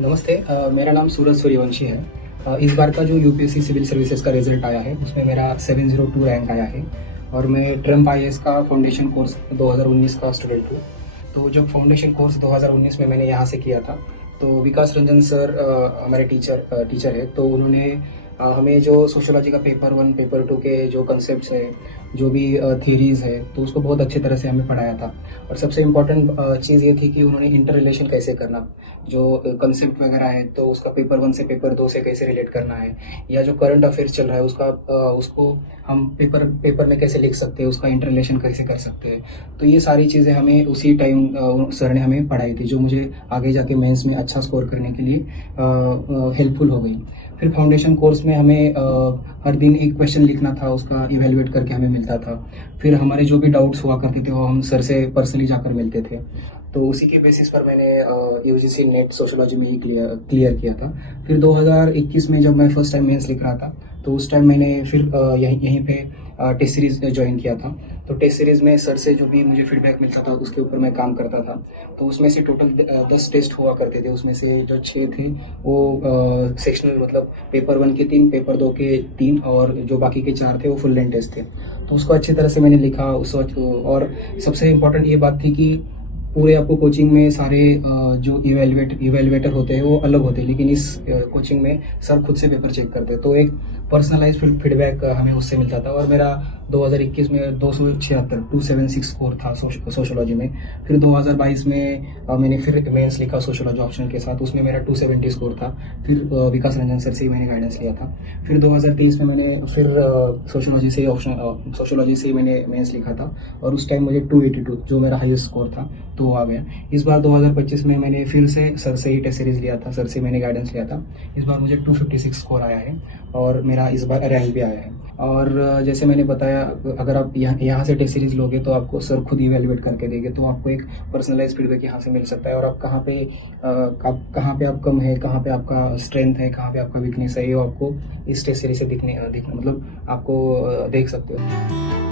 नमस्ते। मेरा नाम सूरज सूर्यवंशी है। इस बार का जो यूपीएससी सिविल सर्विसेज का रिजल्ट आया है उसमें मेरा 702 रैंक आया है और मैं ट्रम्प आईएएस का फाउंडेशन कोर्स 2019 का स्टूडेंट हूँ। तो जब फाउंडेशन कोर्स 2019 में मैंने यहाँ से किया था तो विकास रंजन सर हमारे टीचर है, तो उन्होंने हमें जो सोशियोलॉजी का पेपर 1 पेपर 2 के जो कंसेप्ट है, जो भी थियरीज है, तो उसको बहुत अच्छी तरह से हमें पढ़ाया था। और सबसे इम्पोर्टेंट चीज़ ये थी कि उन्होंने इंटर रिलेशन कैसे करना, जो कंसेप्ट वगैरह है तो उसका पेपर 1 से पेपर 2 से कैसे रिलेट करना है, या जो करंट अफेयर्स चल रहा है उसको हम पेपर में कैसे लिख सकते हैं, उसका इंटर रिलेशन कैसे कर सकते हैं। तो ये सारी चीज़ें हमें उसी टाइम सर ने हमें पढ़ाई थी, जो मुझे आगे जाके मेंस में अच्छा स्कोर करने के लिए हेल्पफुल हो गई। फिर फाउंडेशन कोर्स में हमें हर दिन एक क्वेश्चन लिखना था, उसका इवेलुएट करके हमें मिलता था। फिर हमारे जो भी डाउट्स हुआ करते थे वो हम सर से पर्सनली जाकर मिलते थे। तो उसी के बेसिस पर मैंने यूजीसी नेट सोशियोलॉजी में ही क्लियर किया था। फिर 2021 में जब मैं फर्स्ट टाइम मेंस लिख रहा था तो उस टाइम मैंने फिर यहीं पे टेस्ट सीरीज ज्वाइन किया था। तो टेस्ट सीरीज में सर से जो भी मुझे फीडबैक मिलता था उसके ऊपर मैं काम करता था। तो उसमें से टोटल 10 टेस्ट हुआ करते थे, उसमें से जो 6 थे वो सेक्शनल, मतलब पेपर 1 के 3, पेपर 2 के 3, और जो बाकी के 4 थे वो फुल लेंथ टेस्ट थे। तो उसको अच्छी तरह से मैंने लिखा उस वक्त। और सबसे इम्पोर्टेंट ये बात थी कि पूरे आपको कोचिंग में सारे जो इवेलुएटर होते हैं वो अलग होते हैं, लेकिन इस कोचिंग में सर खुद से पेपर चेक करते हैं। तो एक पर्सनलाइज फीडबैक हमें उससे मिलता था। और मेरा 2021 में 276 स्कोर था सोशियोलॉजी में। फिर 2022 में मैंने फिर मेंस लिखा सोशियोलॉजी ऑप्शनल के साथ, उसमें मेरा 270 स्कोर था। फिर विकास रंजन सर से ही मैंने गाइडेंस लिया था। फिर 2023 में मैंने फिर सोशियोलॉजी से ही मैंने मेंस लिखा था और उस टाइम मुझे 282 जो मेरा हाईएस्ट स्कोर था तो आ गया। इस बार 2025 में मैंने फिर से सर से ही टेस्ट सीरीज लिया था, सर से मैंने गाइडेंस लिया था। इस बार मुझे 256 स्कोर आया है और मेरा इस बार रैंक भी आया है। और जैसे मैंने बताया, अगर आप यहाँ से टेस्ट सीरीज लोगे तो आपको सर खुद इवेलुएट करके देंगे, तो आपको एक पर्सनलाइज फीडबैक यहाँ से मिल सकता है। और आप कहाँ पे आप कम है, कहाँ पे आपका स्ट्रेंथ है, कहाँ पे आपका वीकनेस है, ये आपको इस टेस्ट सीरीज से दिखने मतलब आपको देख सकते हो।